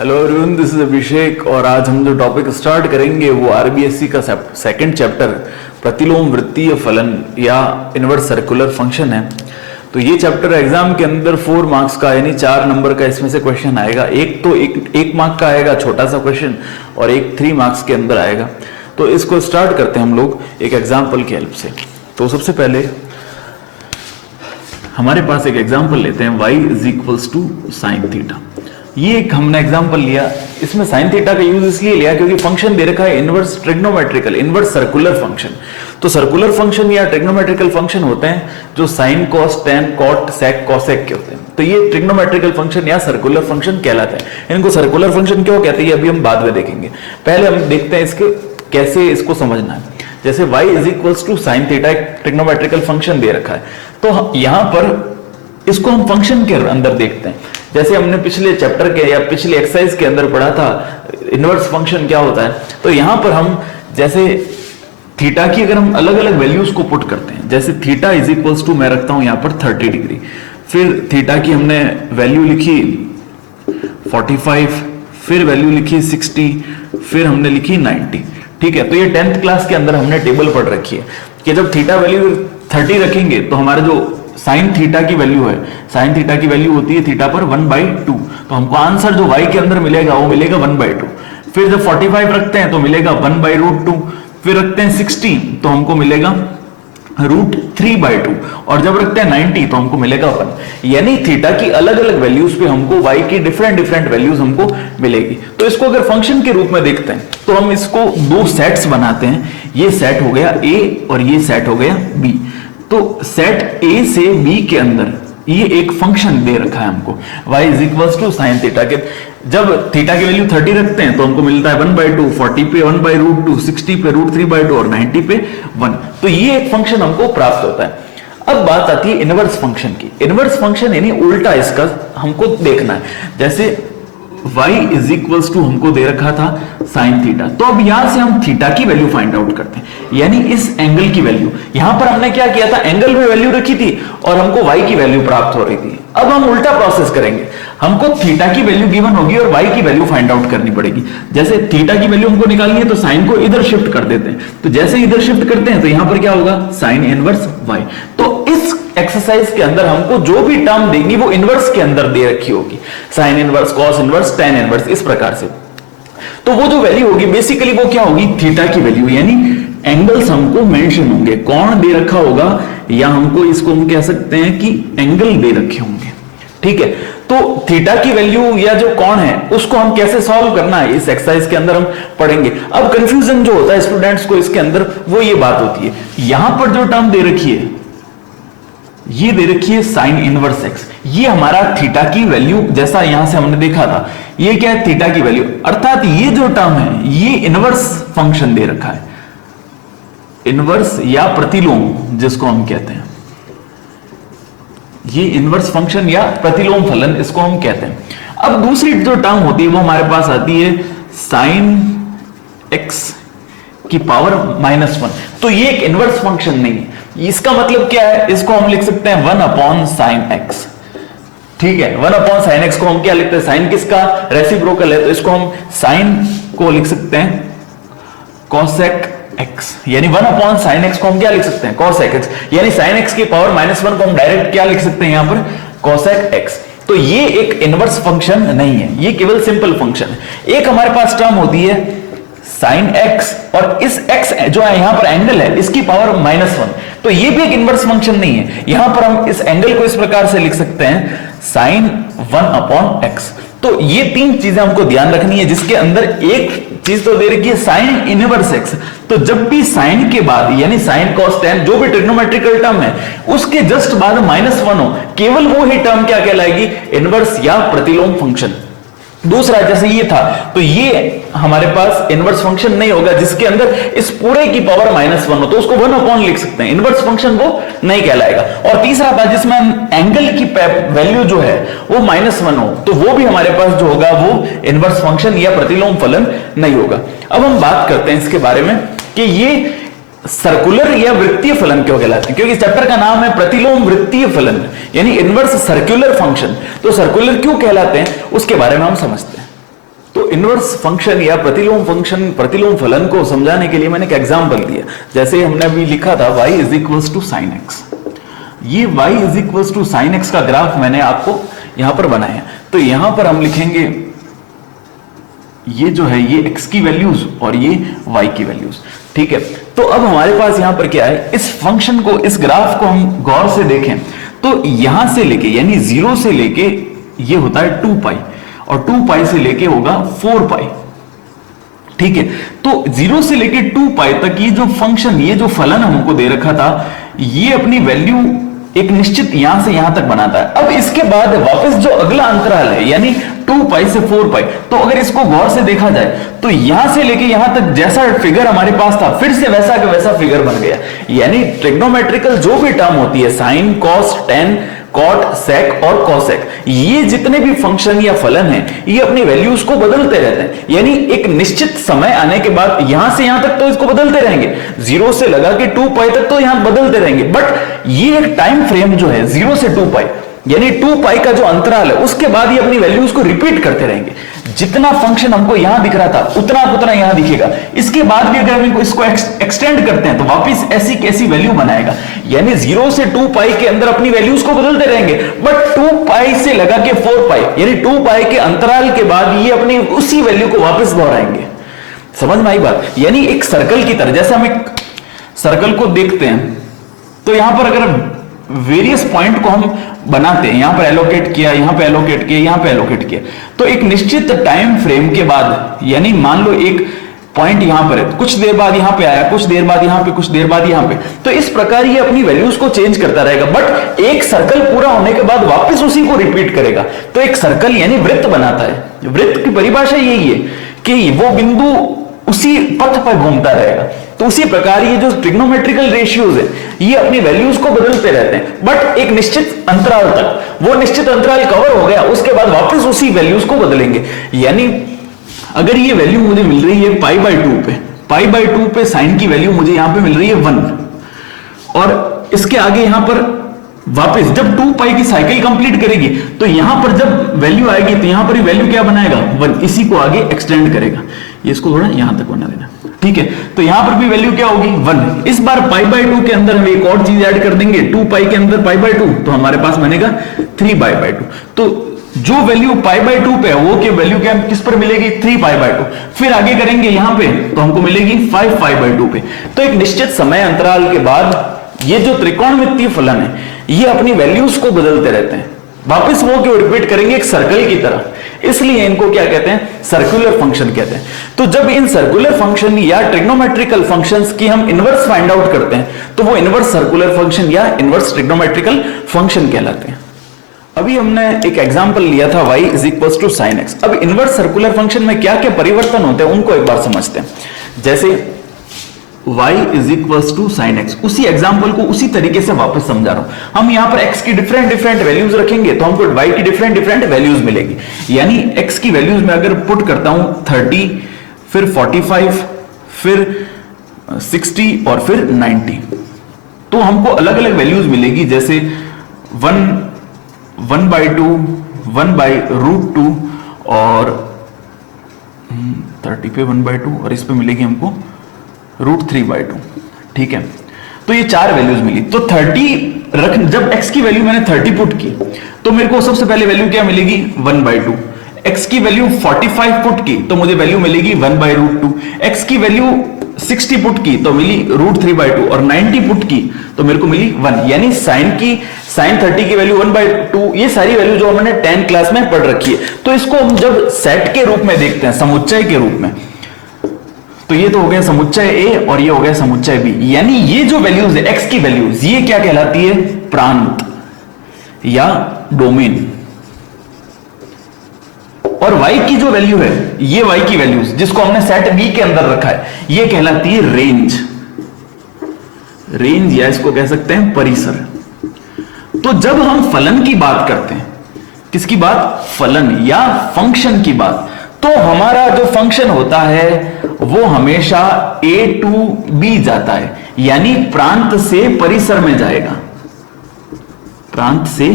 Hello everyone, this is अभिषेक और आज हम जो टॉपिक स्टार्ट करेंगे वो आरबीएससी का सेकंड चैप्टर प्रतिलोम वृत्तीय फलन या इनवर्स सर्कुलर फंक्शन है। तो ये चैप्टर एग्जाम के अंदर 4 मार्क्स का यानी 4 नंबर का इसमें से क्वेश्चन आएगा। एक मार्क का आएगा छोटा सा क्वेश्चन और एक 3 मार्क्स के अंदर आएगा। तो इसको स्टार्ट करते हैं हम लोग एक एग्जाम्पल की हेल्प से। तो सबसे पहले हमारे पास एक एग्जाम्पल लेते हैं y is equals to sine theta. ये एक हमने एग्जांपल लिया, इसमें साइन थीटा का यूज इसलिए लिया क्योंकि फंक्शन दे रखा है inverse trigonometrical inverse circular function. तो सर्कुलर फंक्शन या ट्रिग्नोमेट्रिकल फंक्शन होते हैं जो sine cos tan cot sec cosec के होते हैं। तो ये ट्रिग्नोमेट्रिकल फंक्शन या सर्कुलर फंक्शन कहलाते हैं। इनको सर्कुलर फंक्शन क्यों कहते हैं अभी हम बाद में देखेंगे। पहले हम देखते हैं इसके कैसे इसको समझना है। जैसे y is equals to sine theta एक ट्रिग्नोमेट्रिकल फंक्शन दे रखा है, तो यहां पर इसको हम फंक्शन के अंदर देखते हैं। जैसे हमने पिछले चैप्टर के या पिछले एक्सरसाइज के अंदर पढ़ा था इनवर्स फंक्शन क्या होता है। तो यहां पर हम जैसे थीटा की अगर हम अलग अलग वैल्यूज को पुट करते हैं, जैसे थीटा इज इक्वल्स टू मैं रखता हूं यहां पर 30 डिग्री, फिर थीटा की हमने वैल्यू लिखी 45, फिर वैल्यू लिखी 60, फिर हमने लिखी 90। ठीक है, तो ये 10th क्लास के अंदर हमने टेबल पढ़ रखी है कि जब थीटा वैल्यू 30 रखेंगे तो हमारा जो साइन थीटा की वैल्यू है, साइन थीटा की वैल्यू होती है थीटा पर 1/2। तो हमको आंसर जो y के अंदर मिलेगा वो मिलेगा 1/2। फिर जब 45 रखते हैं तो मिलेगा 1/√2। फिर रखते हैं 60 तो हमको मिलेगा √3/2। और जब रखते हैं 90 तो हमको मिलेगा 1। यानी थीटा की अलग अलग वैल्यूज पे हमको y की डिफरेंट वैल्यूज हमको मिलेगी। तो इसको अगर फंक्शन के रूप में देखते हैं तो हम इसको 2 सेट्स बनाते हैं। ये सेट हो गया a और ये सेट हो गया b। तो सेट A से B के अंदर ये एक फंक्शन दे रखा है हमको y is equals to sine theta के। जब थीटा की वैल्यू 30 रखते हैं तो हमको मिलता है 1/2, 40 पे 1/√2, 60 पे √3/2 और 90 पे 1। तो ये एक फंक्शन हमको प्राप्त होता है। अब बात आती है इनवर्स फंक्शन की। इनवर्स फंक्शन यानी उल्टा इसका हमको देखना है। जैसे y इज इक्वल्स टू हमको दे रखा था साइन थीटा, तो अब यहां से हम थीटा की वैल्यू फाइंड आउट करते हैं, यानी इस एंगल की वैल्यू। यहां पर हमने क्या किया था, एंगल में वैल्यू रखी थी और हमको y की वैल्यू प्राप्त हो रही थी। अब हम उल्टा प्रोसेस करेंगे, हमको थीटा की वैल्यू गिवन होगी और y की वैल्यू फाइंड आउट करनी पड़ेगी। जैसे थीटा की वैल्यू हमको निकालनी है तो साइन को इधर शिफ्ट कर देते हैं। तो जैसे इधर शिफ्ट करते हैं तो यहां पर क्या होगा, साइन इनवर्स y। तो इस एक्सरसाइज के अंदर हमको जो भी टर्म देंगी वो इनवर्स के अंदर दे रखी होगी, sine inverse, cos inverse, tan inverse, इस प्रकार से। तो वो जो वैल्यू होगी बेसिकली वो क्या होगी, थीटा की वैल्यू, यानी एंगल्स हमको मेंशन होंगे, कौन दे रखा होगा या हमको इसको हम कह सकते हैं कि एंगल दे रखे होंगे। ठीक है, तो थीटा की वैल्यू या जो कौन है उसको हम कैसे सॉल्व करना है इस एक्सरसाइज के अंदर हम पढ़ेंगे। अब कंफ्यूजन जो होता है स्टूडेंट्स को इसके अंदर वो ये बात होती है, यहां पर जो टर्म दे रखी है ये दे रखी है साइन इनवर्स x, ये हमारा थीटा की वैल्यू जैसा यहां से हमने देखा था, ये क्या है थीटा की वैल्यू। अर्थात ये जो टर्म है ये इनवर्स फंक्शन दे रखा है, इनवर्स या प्रतिलोम जिसको हम कहते हैं, ये इनवर्स फंक्शन या प्रतिलोम फलन इसको हम कहते हैं। अब दूसरी जो टर्म होती है वो हमारे पास आती है साइन x की पावर -1। तो ये एक इनवर्स फंक्शन नहीं है। इसका मतलब क्या है, इसको हम लिख सकते हैं 1/sin x। ठीक है, 1/sin x को हम क्या लिखते हैं, साइन किसका रेसिप्रोकल है, तो इसको हम साइन को लिख सकते हैं cosec x, यानी 1/sin x को हम क्या लिख सकते हैं cosec x, यानी sin x की पावर -1 को हम डायरेक्ट क्या लिख सकते हैं यहां पर cosec x। तो ये एक इनवर्स फंक्शन नहीं है, ये केवल सिंपल फंक्शन है। एक हमारे पास टर्म होती है साइन x और इस x जो है यहां पर एंगल है इसकी पावर -1, तो ये भी एक इनवर्स फंक्शन नहीं है। यहां पर हम इस एंगल को इस प्रकार से लिख सकते हैं साइन 1/x। तो ये 3 चीजें हमको ध्यान रखनी है, जिसके अंदर एक चीज तो दे रखी है साइन इनवर्स x। तो जब भी साइन के बाद यानी साइन कॉस टेन जो भी ट्रिग्नोमेट्रिकल टर्म है उसके जस्ट बाद -1 हो, केवल वो ही टर्म क्या कहलाएगी, इनवर्स या प्रतिलोम फंक्शन। दूसरा जैसे ये था तो ये हमारे पास इनवर्स फंक्शन नहीं होगा जिसके अंदर इस पूरे की पावर -1 हो, तो उसको 1/, लिख सकते हैं, इनवर्स फंक्शन वो नहीं कहलाएगा। और तीसरा था जिसमें एंगल की वैल्यू जो है वो -1 हो, तो वो भी हमारे पास जो होगा वो इनवर्स फंक्शन या प्रतिलोम फलन नहीं होगा। अब हम बात करते हैं इसके बारे में कि ये सर्कुलर या वृत्तीय फलन क्यों कहलाते हैं, क्योंकि चैप्टर का नाम है प्रतिलोम वृत्तीय फलन यानी इनवर्स सर्कुलर फंक्शन। तो सर्कुलर क्यों कहलाते हैं उसके बारे में हम समझते हैं। तो इनवर्स फंक्शन या प्रतिलोम फंक्शन, प्रतिलोम फलन को समझाने के लिए मैंने एक एग्जांपल दिया। जैसे हमने अभी लिखा था y is equals to sine x, ये y is equals to sine x का ग्राफ मैंने आपको यहां पर बनाया। तो यहां पर हम लिखेंगे ये जो है ये x की वैल्यूज और ये y की वैल्यूज, ठीक है। तो अब हमारे पास यहां पर क्या है, इस फंक्शन को, इस ग्राफ को हम गौर से देखें तो यहां से लेके यानी 0 से लेके ये होता है 2 पाई और 2 पाई से लेके होगा 4 पाई, ठीक है। तो 0 से लेके 2 पाई तक ये जो फंक्शन, ये जो फलन हमको दे रखा था, ये अपनी वैल्यू एक निश्चित यहां से यहां तक बनाता है। अब इसके बाद वापस जो अगला अंतराल है यानी 2 पाई से 4 पाई, तो अगर इसको गौर से देखा जाए तो यहां से लेके यहां तक जैसा फिगर हमारे पास था फिर से वैसा का वैसा फिगर बन गया। यानी ट्रिग्नोमेट्रिकल जो भी टर्म होती है, साइन, कॉस, टेन, कॉट, सेक और कोसेक, ये जितने भी फंक्शन या फलन हैं ये अपनी वैल्यूज को बदलते रहते हैं। यानी एक निश्चित समय आने के बाद यहां से यहां तक तो इसको बदलते रहेंगे, 0 से लगा के 2 पाई तक तो यहां बदलते रहेंगे, बट ये एक टाइम फ्रेम जो है 0 से 2 पाई यानी 2 पाई का जो अंतराल है उसके बाद ये अपनी वैल्यूज को रिपीट करते रहेंगे। जितना फंक्शन हमको यहां दिख रहा था उतना उतना यहां दिखेगा। इसके बाद भी अगर हम इसको एक्सटेंड करते हैं तो वापस ऐसी कैसी वैल्यू बनाएगा। यानी 0 से 2 पाई के अंदर अपनी वैल्यूज को बदलते रहेंगे, बट 2 पाई से लगा के 4 पाई यानी 2 पाई के अंतराल के बाद ये अपनी उसी वैल्यू को वापस दोहराएंगे। समझ में आई बात? यानी एक सर्कल की तरह, जैसे हम एक सर्कल को देखते हैं तो यहां पर अगर वेरियस पॉइंट को हम बनाते हैं, यहां पर एलोकेट किया, यहां पे एलोकेट किया, यहां पे एलोकेट किया, तो एक निश्चित टाइम फ्रेम के बाद, यानी मान लो एक पॉइंट यहां पर है, कुछ देर बाद यहां पे आया, कुछ देर बाद यहां पे, कुछ देर बाद यहां पे, तो इस प्रकार ये अपनी वैल्यूज को चेंज करता रहेगा। बट एक सर्कल पूरा होने के बाद वापस उसी को रिपीट करेगा। तो एक सर्कल यानी वृत्त बनाता है। वृत्त की परिभाषा यही है कि वो बिंदु उसी पथ पर घूमता रहेगा। तो उसी प्रकार ये जो ट्रिग्नोमेट्रिकल रेशियोज है ये अपनी वैल्यूज को बदलते रहते हैं, बट एक निश्चित अंतराल तक। वो निश्चित अंतराल कवर हो गया उसके बाद वापस उसी वैल्यूज को बदलेंगे। यानी अगर ये वैल्यू मुझे मिल रही है पाई बाय 2 पे, पाई बाय 2 पे साइन की वैल्यू मुझे यहां पे मिल रही है 1, और इसके आगे यहां पर वापस जब 2 पाई की साइकिल कंप्लीट करेगी तो यहां पर जब वैल्यू आएगी तो यहां पर वैल्यू क्या बनाएगा 1, इसी को आगे एक्सटेंड करेगा। ये इसको थोड़ा यहां तक बना देना, ठीक है। तो यहां पर भी वैल्यू क्या होगी 1। इस बार पाई बाय 2 के अंदर हम एक और चीज ऐड कर देंगे, 2 पाई के अंदर पाई बाय 2, तो हमारे पास बनेगा 3 पाई बाय 2। तो जो वैल्यू पाई बाय 2 पे है वो के वैल्यू क्या किस पर मिलेगी 3 पाई बाय 2। फिर आगे करेंगे यहां पे तो हमको मिलेगी 5 पाई बाय 2 पे। तो एक निश्चित समय अंतराल के बाद ये जो त्रिकोणमितीय फलन है ये अपनी वैल्यूज को बदलते रहते हैं, वापस वो क्यों रिपीट करेंगे एक सर्कल की तरह। इसलिए इनको क्या कहते हैं, सर्कुलर फंक्शन कहते हैं। तो जब इन सर्कुलर फंक्शन या ट्रिग्नोमेट्रिकल फंक्शंस की हम इनवर्स फाइंड आउट करते हैं तो वो इनवर्स सर्कुलर फंक्शन या इनवर्स ट्रिग्नोमेट्रिकल फंक्शन कहलाते हैं। अभी हमने एक एग्जांपल लिया था y is equal to sine x. अब इनवर्स सर्कुलर फंक्शन में क्या क्या परिवर्तन होते हैं उनको एक बार समझते हैं। जैसे y is equal to sine x, उसी एग्जांपल को उसी तरीके से वापस समझा रहा हूं। हम यहां पर x की डिफरेंट वैल्यूज रखेंगे तो हमको y की डिफरेंट वैल्यूज मिलेगी। यानी x की वैल्यूज में अगर पुट करता हूं 30, फिर 45, फिर 60 और फिर 90, तो हमको अलग अलग वैल्यूज मिलेगी। जैसे 1/2, 1/√2 और 30 पे 1/2 और इस पे मिलेगी हमको √3/2, ठीक है। तो ये 4 वैल्यूज मिली। तो 30 रख, जब x की वैल्यू मैंने 30 पुट की तो मेरे को सबसे पहले वैल्यू क्या मिलेगी 1/2। x की वैल्यू 45 पुट की तो मुझे वैल्यू मिलेगी 1/√2। x की वैल्यू 60 पुट की तो मिली √3/2 और 90 पुट की तो मेरे को मिली 1। यानी sin 30 की वैल्यू 1/2। ये सारी वैल्यू जो हमने 10 क्लास में पढ़ रखी है। तो इसको हम जब सेट के रूप में देखते हैं, समुच्चय के रूप में, तो ये तो हो गया समुच्चय A और ये हो गया समुच्चय B। यानी ये जो वैल्यूज है x की वैल्यूज ये क्या कहलाती है, प्रांत या डोमेन। और y की जो वैल्यू है, ये y की वैल्यूज जिसको हमने सेट B के अंदर रखा है, ये कहलाती है रेंज। रेंज या इसको कह सकते हैं परिसर। तो जब हम फलन की बात करते हैं, किसकी बात, फलन या फंक्शन की बात, तो हमारा जो फंक्शन होता है वो हमेशा A to B जाता है, यानी प्रांत से परिसर में जाएगा, प्रांत से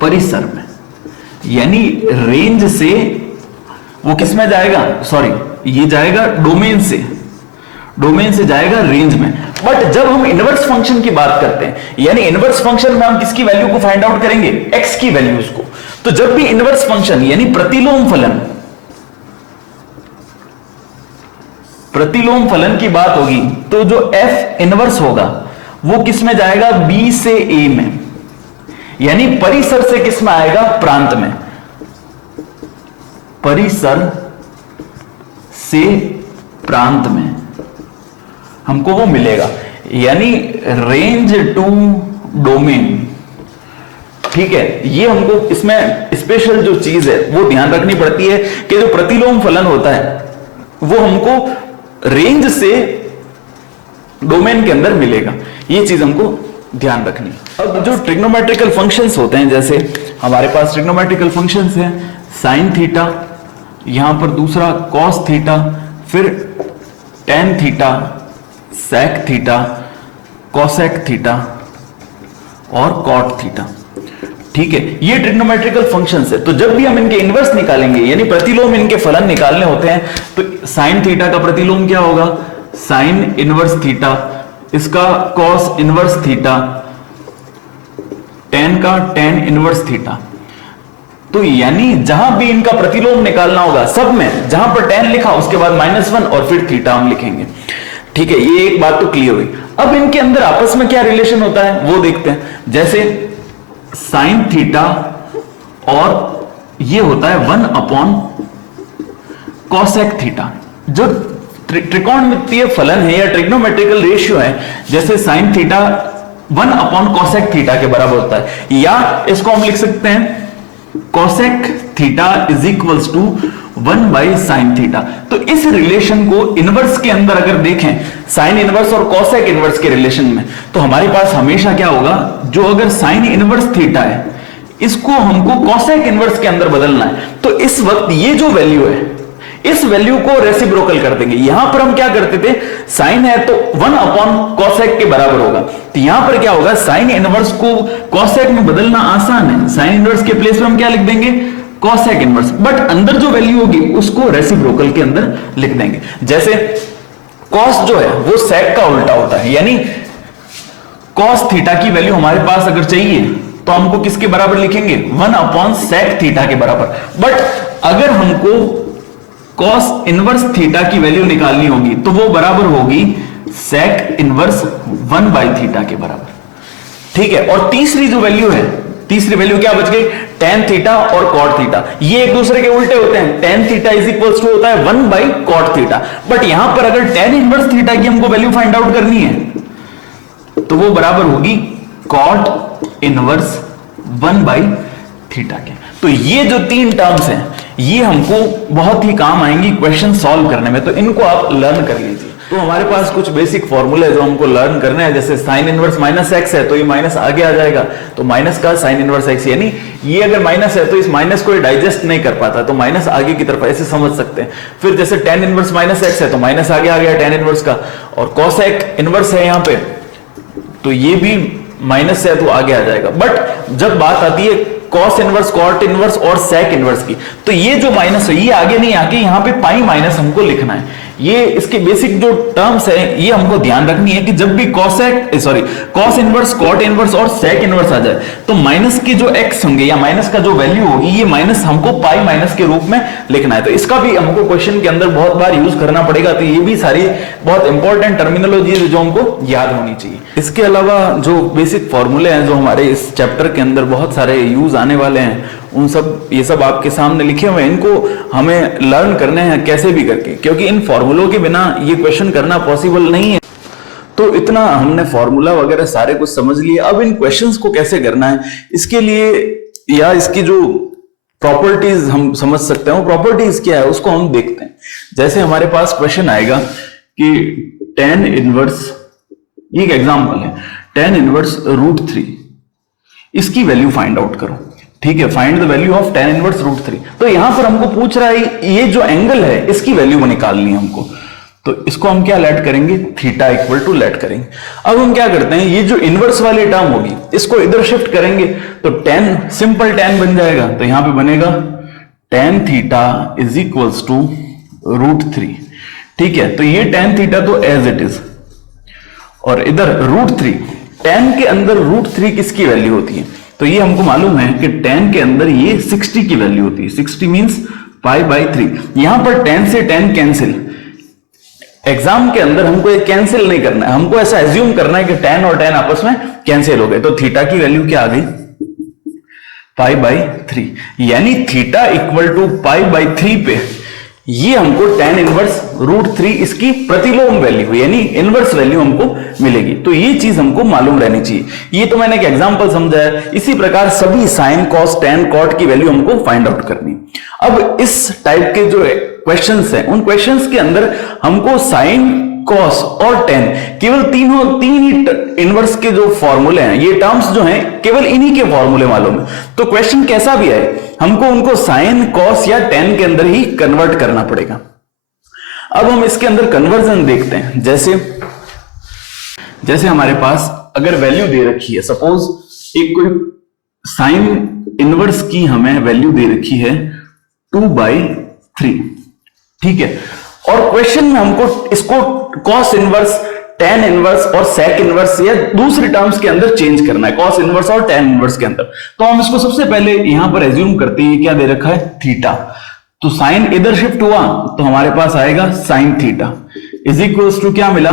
परिसर में। यानी रेंज से वो किस में जाएगा, सॉरी ये जाएगा डोमेन से जाएगा रेंज में। बट जब हम इनवर्स फंक्शन की बात करते हैं, यानी इनवर्स फंक्शन में हम किसकी वैल्यू को फाइंड आउट करेंगे, एक्स की वैल्यूज को। तो जब भी इनवर्स फंक्शन यानी प्रतिलोम फलन की बात होगी, तो जो एफ इनवर्स होगा वो किस में जाएगा, बी से ए में, यानी परिसर से किस में आएगा, प्रांत में, परिसर से प्रांत में हमको वो मिलेगा, यानी रेंज टू डोमेन। ठीक है, ये हमको इसमें स्पेशल जो चीज है वो ध्यान रखनी पड़ती है कि जो प्रतिलोम फलन होता है वो हमको रेंज से डोमेन के अंदर मिलेगा, ये चीज हमको ध्यान रखनी। अब जो ट्रिग्नोमेट्रिकल फंक्शंस होते हैं, जैसे हमारे पास ट्रिग्नोमेट्रिकल फंक्शंस हैं साइन थीटा, यहां पर दूसरा कॉस थीटा, फिर tan theta, sec theta, cosec theta और कॉट थीटा। ठीक है, ये ट्रिग्नोमेट्रिकल फंक्शंस है। तो जब भी हम इनके इनवर्स निकालेंगे, यानी प्रतिलोम इनके फलन निकालने होते हैं, तो साइन थीटा का प्रतिलोम क्या होगा, साइन इनवर्स थीटा, इसका कॉस इनवर्स थीटा, टेन का टेन इनवर्स थीटा। तो यानी जहां भी इनका प्रतिलोम निकालना होगा, सब में जहां पर टेन लिखा उसके बाद -1 और फिर थीटा हम लिखेंगे। ठीक है, ये एक बात तो क्लियर हुई। अब इनके अंदर आपस में क्या रिलेशन होता है वो देखते हैं। जैसे साइन थीटा और ये होता है 1 कोसेक थीटा। जो त्रिकोणमितीय फलन है या ट्रिग्नोमेट्रिकल रेशियो है, जैसे साइन थीटा 1 कोसेक थीटा के बराबर होता है, या इसको हम लिख सकते हैं cosec theta is equals to one by sine theta. तो इस रिलेशन को इनवर्स के अंदर अगर देखें, साइन इनवर्स और कोसेक इनवर्स के रिलेशन में, तो हमारे पास हमेशा क्या होगा, जो अगर साइन इनवर्स थीटा है इसको हमको कोसेक इनवर्स के अंदर बदलना है, तो इस वक्त ये जो वैल्यू है इस वैल्यू को रेसिप्रोकल कर देंगे। यहां पर हम क्या करते थे, साइन है तो 1 कोसेक के बराबर होगा, तो यहां पर क्या होगा, साइन इनवर्स को कोसेक में बदलना आसान है, साइन इनवर्स के प्लेस में हम क्या लिख देंगे, कोसेक इनवर्स, बट अंदर जो वैल्यू होगी उसको रेसिप्रोकल के अंदर लिख देंगे। जैसे कॉस जो है वो सेक का उल्टा होता है, यानी कॉस थीटा की वैल्यू हमारे पास अगर चाहिए तो हमको किसके बराबर लिखेंगे, 1/सेक थीटा के बराबर। बट अगर हमको कॉस इनवर्स थीटा की वैल्यू निकालनी होगी तो वो बराबर होगी सेक इनवर्स 1/थीटा के बराबर। ठीक है, और तीसरी जो वैल्यू है, तीसरी वैल्यू क्या बच गई, टेन थीटा और कॉट थीटा। ये एक दूसरे के उल्टे होते हैं, tan theta is equals to होता है 1/कॉट थीटा। बट यहां पर अगर टेन इनवर्स थीटा की हमको वैल्यू फाइंड आउट करनी है तो वो बराबर होगी कॉट इनवर्स 1/थीटा के। तो ये जो तीन टर्म्स हैं ये हमको बहुत ही काम आएंगी क्वेश्चन सॉल्व करने में, तो इनको आप लर्न कर लीजिए। तो हमारे पास कुछ बेसिक फॉर्मूले जो हमको लर्न करने हैं, जैसे साइन इनवर्स -x है तो ये माइनस आगे आ जाएगा, तो माइनस का साइन इनवर्स x, यानी ये अगर माइनस है तो इस माइनस को डाइजेस्ट नहीं कर पाता, तो माइनस आगे की तरफ, ऐसे समझ सकते हैं। फिर जैसे टेन इनवर्स -x है तो माइनस आगे आ गया टेन इनवर्स का, और कोसेक इनवर्स है यहां पे तो ये भी माइनस से है तो आगे आ जाएगा। बट जब बात आती है कॉस इनवर्स, कॉट इनवर्स और सेक इनवर्स की, तो ये जो माइनस है ये आगे नहीं आके यहां पे पाई माइनस हमको लिखना है। ये इसके बेसिक जो टर्म्स है ये हमको ध्यान रखनी है कि जब भी कॉस इनवर्स, कॉट इनवर्स और सेक इनवर्स आ जाए तो माइनस के जो एक्स होंगे या माइनस का जो वैल्यू होगी ये माइनस हमको पाई माइनस के रूप में लिखना है। तो इसका भी हमको क्वेश्चन के अंदर बहुत बार यूज करना पड़ेगा, तो ये भी सारी बहुत इंपॉर्टेंट टर्मिनोलॉजी जो हमको याद होनी चाहिए। इसके अलावा जो बेसिक फॉर्मूले हैं जो हमारे इस चैप्टर के अंदर बहुत सारे यूज आने वाले हैं, उन सब ये सब आपके सामने लिखे हुए हैं, इनको हमें लर्न करने हैं कैसे भी करके, क्योंकि इन फॉर्मूलों के बिना ये क्वेश्चन करना पॉसिबल नहीं है। तो इतना हमने फॉर्मूला वगैरह सारे कुछ समझ लिए। अब इन क्वेश्चंस को कैसे करना है, इसके लिए या इसकी जो प्रॉपर्टीज हम समझ सकते हैं, वो प्रॉपर्टीज क्या है उसको हम देखते हैं। जैसे हमारे पास क्वेश्चन आएगा कि टेन इनवर्स, ये एक एग्जाम्पल है, टेन इनवर्स √3, इसकी वैल्यू फाइंड आउट करो। ठीक है, find the value of tan inverse √3। तो यहां पर हमको पूछ रहा है ये जो एंगल है इसकी वैल्यू निकालनी है हमको, तो इसको हम क्या लेट करेंगे, थीटा इक्वल टू लेट करेंगे। अब हम क्या करते हैं, ये जो इनवर्स वाली टर्म होगी इसको इधर शिफ्ट करेंगे तो टेन, सिंपल टेन बन जाएगा, तो यहां पे बनेगा tan theta is equals to √3। ठीक है, तो ये tan थीटा तो एज इट इज, और इधर √3, tan के अंदर √3 किसकी वैल्यू होती है? तो ये हमको मालूम है कि tan के अंदर ये 60 की वैल्यू होती है। 60 मींस π/3। यहां पर tan से tan कैंसिल, एग्जाम के अंदर हमको ये कैंसिल नहीं करना है, हमको ऐसा एज्यूम करना है कि tan और tan आपस में कैंसिल हो गए। तो थीटा की वैल्यू क्या आ गई? π/3, यानी थीटा इक्वल टू π/3 पे ये हमको tan इनवर्स √3 इसकी प्रतिलोम वैल्यू यानी इनवर्स वैल्यू हमको मिलेगी। तो ये चीज हमको मालूम रहनी चाहिए। ये तो मैंने एक एग्जांपल समझाया। इसी प्रकार सभी साइन कॉस टैन कॉट की वैल्यू हमको फाइंड आउट करनी। अब इस टाइप के जो क्वेश्चंस हैं, उन क्वेश्चंस के अंदर हमको साइन कॉस और टेन केवल तीन ही इनवर्स के जो फॉर्मूले हैं, ये टर्म्स जो हैं केवल इन्हीं के फॉर्मूले मालूम है। तो क्वेश्चन कैसा भी आए हमको उनको साइन कॉस या टेन के अंदर ही कन्वर्ट करना पड़ेगा। अब हम इसके अंदर कन्वर्जन देखते हैं। जैसे हमारे पास अगर वैल्यू दे रखी है, सपोज एक कोई साइन इनवर्स की हमें वैल्यू दे रखी है 2/3, ठीक है, और क्वेश्चन में हमको इसको कॉस इनवर्स, टेन इनवर्स और सेक इनवर्स या दूसरे टर्म्स के अंदर चेंज करना है, कॉस इनवर्स और टेन इनवर्स के अंदर। तो हम इसको सबसे पहले यहां पर एज्यूम करते हैं, क्या दे रखा है? थीटा। तो साइन इधर शिफ्ट हुआ तो हमारे पास आएगा sine theta is equals to क्या मिला?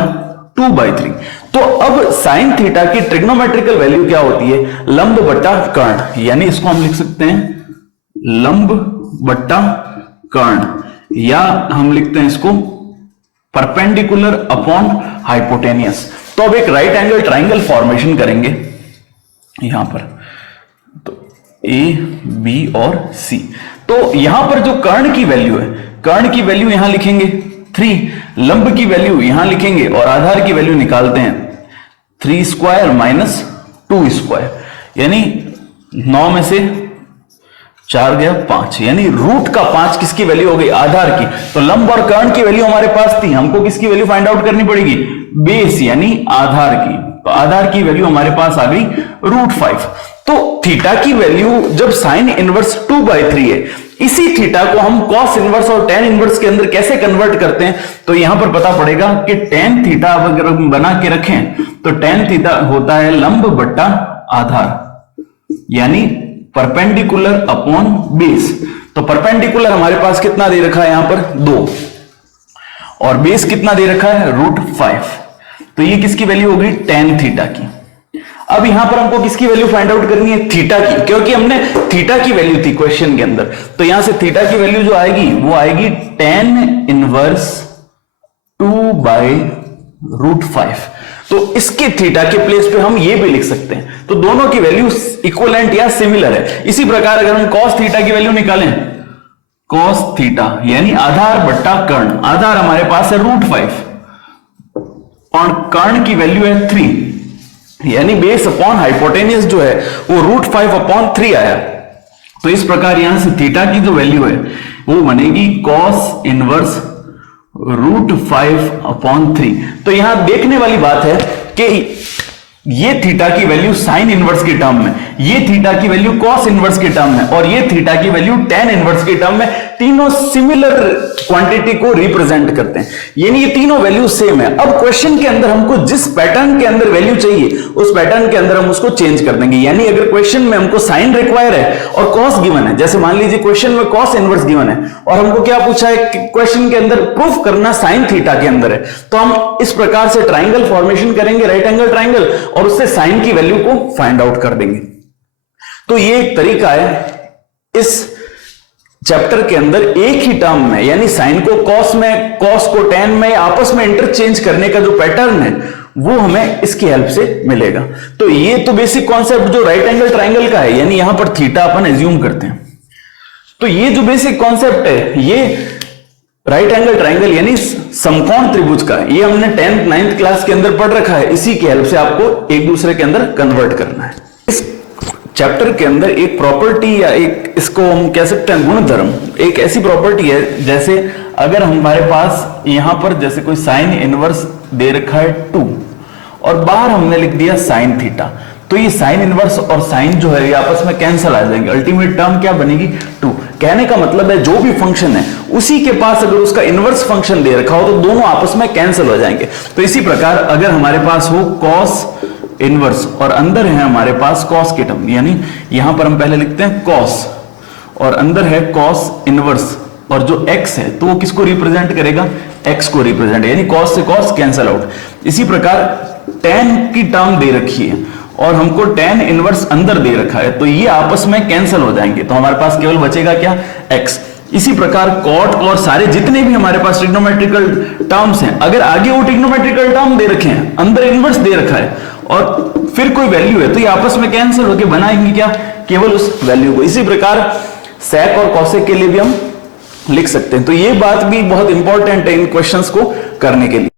2/3। तो अब साइन थीटा की ट्रिग्नोमेट्रिकल वैल्यू क्या होती है? लंब बट्टा कर्ण, यानी इसको हम लिख सकते हैं लंब बट्टा कर्ण, या हम लिखते हैं इसको परपेंडिकुलर अपॉन हाइपोटेनियस। तो अब एक राइट एंगल ट्राइंगल फॉर्मेशन करेंगे यहां पर, तो ए बी और सी। तो यहां पर जो कर्ण की वैल्यू है, कर्ण की वैल्यू यहां लिखेंगे 3, लंब की वैल्यू यहां लिखेंगे और आधार की वैल्यू निकालते हैं 3² - 2², यानी 9 में से 4 गया 5, यानी रूट का 5 किसकी वैल्यू हो गई? आधार की। तो लंब और कर्ण की वैल्यू हमारे पास थी, हमको किसकी वैल्यू फाइंड आउट करनी पड़ेगी? बेस यानी आधार की। तो आधार की वैल्यू हमारे पास आ गई √5। तो थीटा की वैल्यू जब साइन इनवर्स 2/3 है, इसी थीटा को हम कॉस इनवर्स और टेन इनवर्स के अंदर कैसे कन्वर्ट करते हैं? तो यहां पर पता पड़ेगा कि टेन थीटा अगर हम बना के रखें तो टेन थीटा होता है लंब बट्टा आधार, यानी परपेंडिकुलर अपॉन बेस। तो परपेंडिकुलर हमारे पास कितना दे रखा है? यहां पर 2, और बेस कितना दे रखा है? √5। तो ये किसकी वैल्यू होगी? टेन थीटा की। अब यहां पर हमको किसकी वैल्यु फाइंड आउट करनी है? थीटा की, क्योंकि हमने थीटा की वैल्यू थी क्वेश्चन के अंदर। तो यहां से थीटा की वैल्यू जो आएगी वो आएगी टेन इनवर्स 2/√5। तो इसके थीटा के प्लेस पे हम ये भी लिख सकते हैं। तो दोनों की वैल्यू इक्विवेलेंट या सिमिलर है। इसी प्रकार अगर हम कॉस थीटा की वैल्यू निकालें, कॉस थीटा यानी आधार बट्टा कर्ण, आधार हमारे पास है √5 और कर्ण की वैल्यू है 3, यानी बेस अपॉन हाइपोटेनियस जो है वो √5/3 आया। तो इस प्रकार यहां से थीटा की जो वैल्यू है वो बनेगी कॉस इनवर्स √5/3। तो यहां देखने वाली बात है कि ये थीटा की वैल्यू साइन इनवर्स के टर्म में, ये थीटा की वैल्यू कॉस इनवर्स के टर्म में, और ये थीटा की वैल्यू टेन इनवर्स के टर्म में, तीनों सिमिलर क्वांटिटी को रिप्रेजेंट करते हैं, यानी ये तीनों वैल्यू सेम है। अब क्वेश्चन के अंदर हमको जिस पैटर्न के अंदर वैल्यू चाहिए उस पैटर्न के अंदर हम उसको चेंज कर देंगे। यानी अगर क्वेश्चन में हमको साइन रिक्वायर है और कॉस गिवन है, जैसे मान लीजिए क्वेश्चन में कॉस इनवर्स गिवन है और हमको क्या पूछा है क्वेश्चन के अंदर प्रूफ करना साइन थीटा के अंदर है, तो हम इस प्रकार से ट्राइंगल फॉर्मेशन करेंगे, राइट एंगल ट्राइंगल, और उससे साइन की वैल्यू को फाइंड आउट कर देंगे। तो ये एक तरीका है इस चैप्टर के अंदर एक ही टर्म में, यानी साइन को कॉस में, कॉस को टेन में आपस में इंटरचेंज करने का जो पैटर्न है वो हमें इसकी हेल्प से मिलेगा। तो ये तो बेसिक कॉन्सेप्ट जो राइट एंगल ट्राइंगल का है, यानी यहां पर थीटा अपन एज्यूम करते हैं। तो ये जो बेसिक कॉन्सेप्ट है ये राइट एंगल ट्राइंगल यानी समकोण त्रिभुज का, ये हमने 10th 9th क्लास के अंदर पढ़ रखा है। इसी की हेल्प से आपको एक दूसरे के अंदर कन्वर्ट करना है। इस चैप्टर के अंदर एक प्रॉपर्टी या एक, इसको हम कह सकते हैं गुणधर्म, एक ऐसी प्रॉपर्टी है जैसे अगर हमारे पास यहां पर जैसे कोई साइन इनवर्स दे रखा है 2 और बाहर हमने लिख दिया साइन थीटा, तो ये साइन इनवर्स और साइन जो है ये आपस में कैंसिल आ जाएंगे, अल्टीमेट टर्म क्या बनेगी 2। कहने का मतलब है जो भी फंक्शन है उसी के पास अगर उसका इनवर्स फंक्शन दे रखा हो तो दोनों आपस में कैंसिल हो जाएंगे। तो इसी प्रकार अगर हमारे पास हो कॉस इनवर्स और अंदर है हमारे पास कॉस की टर्म, यानी यहां पर हम पहले लिखते हैं कॉस और अंदर है कॉस इनवर्स और जो x है तो वो किसको रिप्रेजेंट करेगा, x को रिप्रेजेंट, यानी cos से cos कैंसल आउट। इसी प्रकार tan की टर्म दे रखी है और हमको tan इनवर्स अंदर दे रखा है, तो ये आपस में कैंसल हो जाएंगे, तो हमारे पास केवल बचेगा क्या, x। इसी प्रकार cot और सारे जितने भी हमारे पास ट्रिग्नोमेट्रिकल टर्म्स हैं, अगर आगे वो ट्रिग्नोमेट्रिकल टर्म दे रखे हैं, अंदर इनवर्स दे रखा है और फिर कोई वैल्यू है, तो ये आपस में कैंसिल होकर बनाएंगे क्या, केवल उस वैल्यू को। इसी प्रकार sec और cosec के लिए भी हम लिख सकते हैं। तो ये बात भी बहुत इंपॉर्टेंट है इन क्वेश्चंस को करने के लिए।